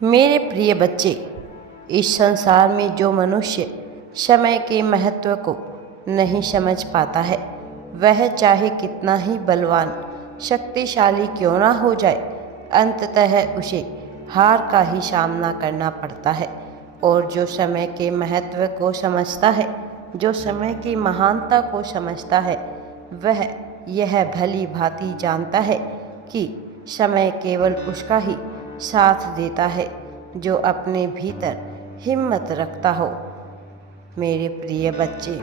मेरे प्रिय बच्चे, इस संसार में जो मनुष्य समय के महत्व को नहीं समझ पाता है, वह चाहे कितना ही बलवान शक्तिशाली क्यों ना हो जाए, अंततः उसे हार का ही सामना करना पड़ता है। और जो समय के महत्व को समझता है, जो समय की महानता को समझता है, वह यह भली भांति जानता है कि समय केवल उसका ही साथ देता है जो अपने भीतर हिम्मत रखता हो। मेरे प्रिय बच्चे,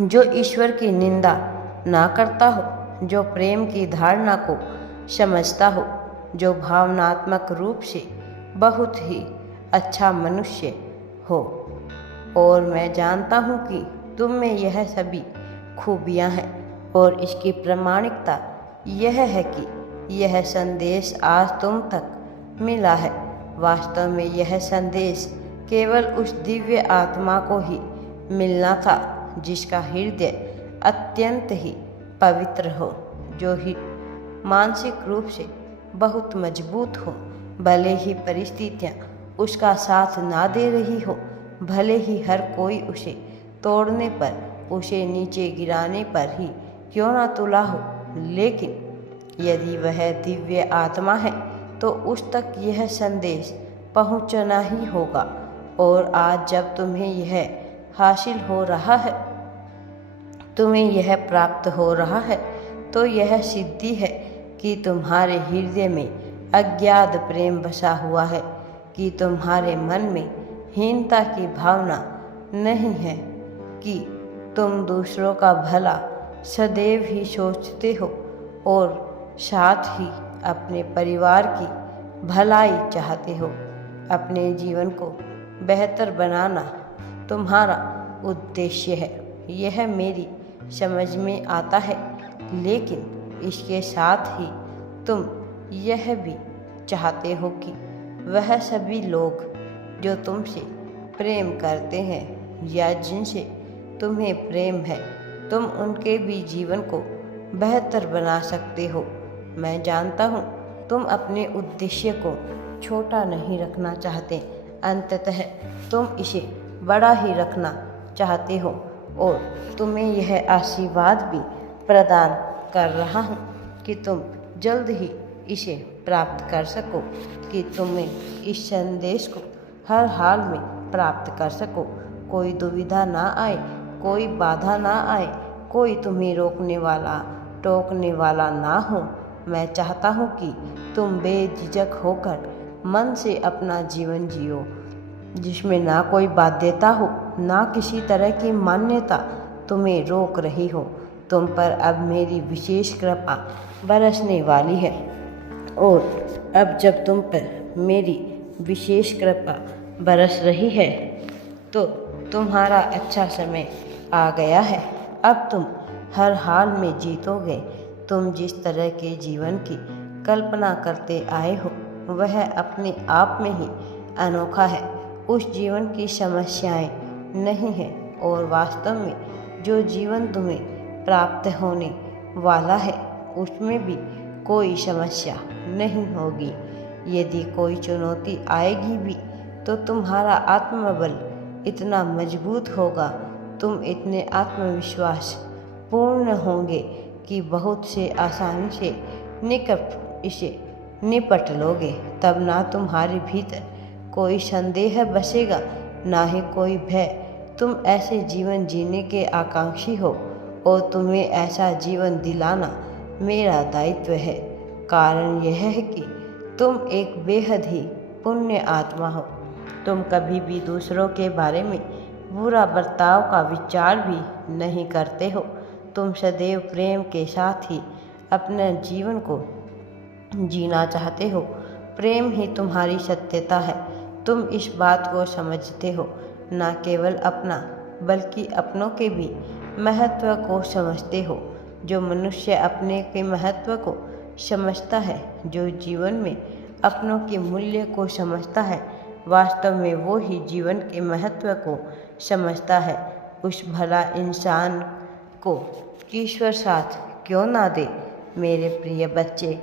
जो ईश्वर की निंदा ना करता हो, जो प्रेम की धारणा को समझता हो, जो भावनात्मक रूप से बहुत ही अच्छा मनुष्य हो। और मैं जानता हूँ कि तुम में यह सभी खूबियाँ हैं, और इसकी प्रामाणिकता यह है कि यह संदेश आज तुम तक मिला है। वास्तव में यह संदेश केवल उस दिव्य आत्मा को ही मिलना था जिसका हृदय अत्यंत ही पवित्र हो, जो ही मानसिक रूप से बहुत मजबूत हो। भले ही परिस्थितियाँ उसका साथ ना दे रही हो, भले ही हर कोई उसे तोड़ने पर, उसे नीचे गिराने पर ही क्यों ना तुला हो, लेकिन यदि वह दिव्य आत्मा है तो उस तक यह संदेश पहुंचना ही होगा। और आज जब तुम्हें यह हासिल हो रहा है, तुम्हें यह प्राप्त हो रहा है, तो यह सिद्धि है कि तुम्हारे हृदय में अज्ञात प्रेम बसा हुआ है, कि तुम्हारे मन में हीनता की भावना नहीं है, कि तुम दूसरों का भला सदैव ही सोचते हो और साथ ही अपने परिवार की भलाई चाहते हो। अपने जीवन को बेहतर बनाना तुम्हारा उद्देश्य है, यह मेरी समझ में आता है, लेकिन इसके साथ ही तुम यह भी चाहते हो कि वह सभी लोग जो तुमसे प्रेम करते हैं या जिनसे तुम्हें प्रेम है, तुम उनके भी जीवन को बेहतर बना सकते हो। मैं जानता हूँ तुम अपने उद्देश्य को छोटा नहीं रखना चाहते, अंततः तुम इसे बड़ा ही रखना चाहते हो। और तुम्हें यह आशीर्वाद भी प्रदान कर रहा हूँ कि तुम जल्द ही इसे प्राप्त कर सको, कि तुम्हें इस संदेश को हर हाल में प्राप्त कर सको। कोई दुविधा ना आए, कोई बाधा ना आए, कोई तुम्हें रोकने वाला टोकने वाला ना हो। मैं चाहता हूँ कि तुम बेझिझक होकर मन से अपना जीवन जियो, जिसमें ना कोई बाध्यता हो, ना किसी तरह की मान्यता तुम्हें रोक रही हो। तुम पर अब मेरी विशेष कृपा बरसने वाली है, और अब जब तुम पर मेरी विशेष कृपा बरस रही है, तो तुम्हारा अच्छा समय आ गया है। अब तुम हर हाल में जीतोगे। तुम जिस तरह के जीवन की कल्पना करते आए हो, वह अपने आप में ही अनोखा है। उस जीवन की समस्याएं नहीं है, और वास्तव में जो जीवन तुम्हें प्राप्त होने वाला है, उसमें भी कोई समस्या नहीं होगी। यदि कोई चुनौती आएगी भी, तो तुम्हारा आत्मबल इतना मजबूत होगा, तुम इतने आत्मविश्वास पूर्ण होंगे कि बहुत से आसानी से इसे निपट लोगे। तब ना तुम्हारे भीतर कोई संदेह बसेगा, ना ही कोई भय। तुम ऐसे जीवन जीने के आकांक्षी हो, और तुम्हें ऐसा जीवन दिलाना मेरा दायित्व है। कारण यह है कि तुम एक बेहद ही पुण्य आत्मा हो। तुम कभी भी दूसरों के बारे में बुरा बर्ताव का विचार भी नहीं करते हो। तुम सदैव प्रेम के साथ ही अपने जीवन को जीना चाहते हो। प्रेम ही तुम्हारी सत्यता है। तुम इस बात को समझते हो, न केवल अपना बल्कि अपनों के भी महत्व को समझते हो। जो मनुष्य अपने के महत्व को समझता है, जो जीवन में अपनों के मूल्य को समझता है, वास्तव में वो ही जीवन के महत्व को समझता है। उस भला इंसान को ईश्वर साथ क्यों ना दे। मेरे प्रिय बच्चे,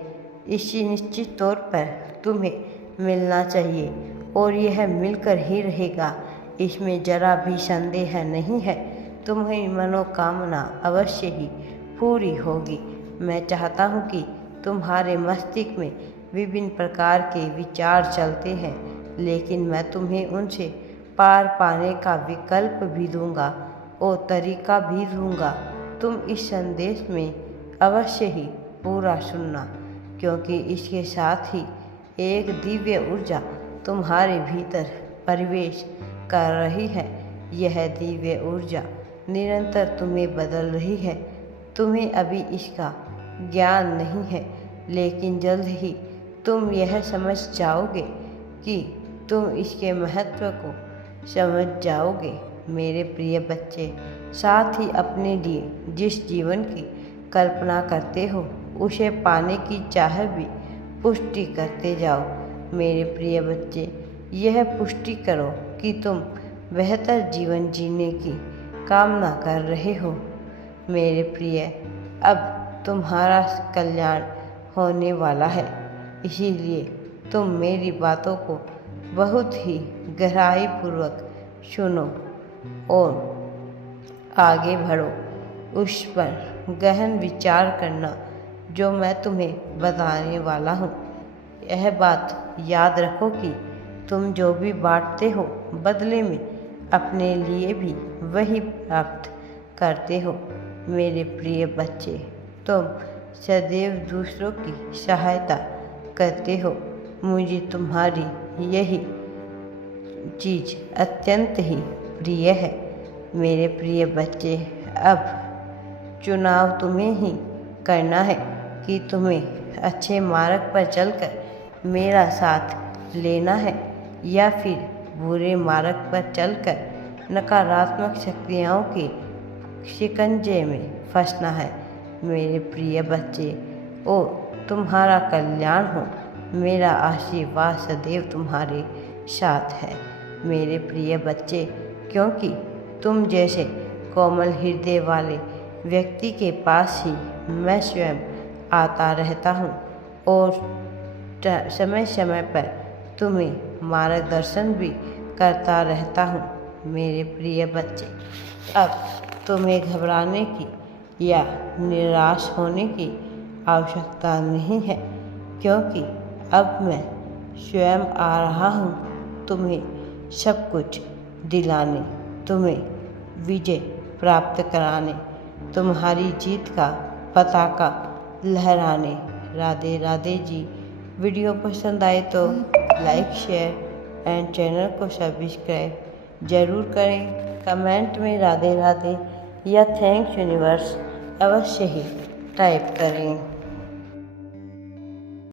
इसी निश्चित तौर पर तुम्हें मिलना चाहिए और यह मिलकर ही रहेगा, इसमें जरा भी संदेह नहीं है। तुम्हारी मनोकामना अवश्य ही पूरी होगी। मैं चाहता हूँ कि तुम्हारे मस्तिष्क में विभिन्न प्रकार के विचार चलते हैं, लेकिन मैं तुम्हें उनसे पार पाने का विकल्प भी दूंगा और तरीका भी दूंगा। तुम इस संदेश में अवश्य ही पूरा सुनना, क्योंकि इसके साथ ही एक दिव्य ऊर्जा तुम्हारे भीतर प्रवेश कर रही है। यह दिव्य ऊर्जा निरंतर तुम्हें बदल रही है। तुम्हें अभी इसका ज्ञान नहीं है, लेकिन जल्द ही तुम यह समझ जाओगे कि तुम इसके महत्व को समझ जाओगे। मेरे प्रिय बच्चे, साथ ही अपने लिए जिस जीवन की कल्पना करते हो उसे पाने की चाह भी पुष्टि करते जाओ। मेरे प्रिय बच्चे, यह पुष्टि करो कि तुम बेहतर जीवन जीने की कामना कर रहे हो। मेरे प्रिय, अब तुम्हारा कल्याण होने वाला है, इसीलिए तुम मेरी बातों को बहुत ही गहराई पूर्वक सुनो और आगे बढ़ो। उस पर गहन विचार करना जो मैं तुम्हें बताने वाला हूँ। यह बात याद रखो कि तुम जो भी बांटते हो बदले में अपने लिए भी वही प्राप्त करते हो। मेरे प्रिय बच्चे, तुम सदैव दूसरों की सहायता करते हो। मुझे तुम्हारी यही चीज़ अत्यंत ही प्रिय है। मेरे प्रिय बच्चे, अब चुनाव तुम्हें ही करना है कि तुम्हें अच्छे मार्ग पर चलकर मेरा साथ लेना है या फिर बुरे मार्ग पर चलकर नकारात्मक शक्तियों के शिकंजे में फंसना है। मेरे प्रिय बच्चे, ओ तुम्हारा कल्याण हो। मेरा आशीर्वाद सदैव तुम्हारे साथ है। मेरे प्रिय बच्चे, क्योंकि तुम जैसे कोमल हृदय वाले व्यक्ति के पास ही मैं स्वयं आता रहता हूँ और समय समय पर तुम्हें मार्गदर्शन भी करता रहता हूँ। मेरे प्रिय बच्चे, अब तुम्हें घबराने की या निराश होने की आवश्यकता नहीं है, क्योंकि अब मैं स्वयं आ रहा हूँ तुम्हें सब कुछ दिलाने, तुम्हें विजय प्राप्त कराने, तुम्हारी जीत का पताका लहराने। राधे राधे जी। वीडियो पसंद आए तो लाइक, शेयर एंड चैनल को सब्सक्राइब जरूर करें। कमेंट में राधे राधे या थैंक्स यूनिवर्स अवश्य ही टाइप करें।